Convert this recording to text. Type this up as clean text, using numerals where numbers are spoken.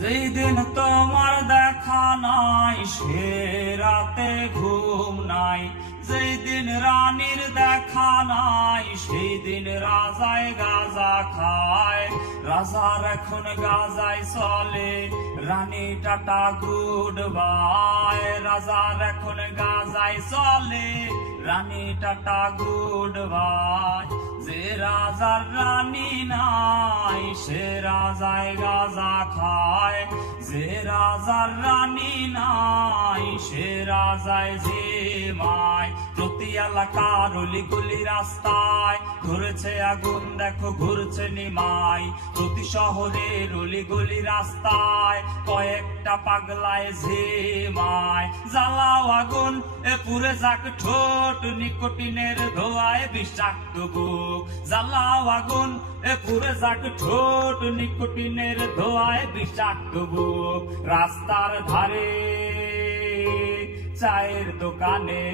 যেই দিন তোমার দেখা নাই সে রাতে ঘুম নাই, যেই দিন রানীর দেখা নাই সেই দিন রাজায় গাঁজা খায়। রাজার এখন গাঁজায় চলে, রানী টাটা গুড বাই। রাজার এখন গাঁজায় চলে, রানী টাটা গুড বাই। যে রাজার রানী নাই সে রাজায় গাঁজা খায়, যে রাজার রানী নাই সে রাজায় জিমায়। প্রতি এলাকার অলিগলি রাস্তায় ধরেছে আগুন, দেখো ঘুরছে নিমাই। প্রতি শহরের অলিগলি রাস্তায় কয়েকটা পাগলায় ঝিমায়। জ্বালাও আগুন এ পুরে যাক ঠোঁট, নিকোটিনের ধোঁয়ায় বিষাক্ত বুক। জ্বালাও আগুন এ পুরে যাক ঠোঁট, নিকোটিনের ধোঁয়ায় বিষাক্ত বুক। রাস্তার ধারে চায়ের দোকানে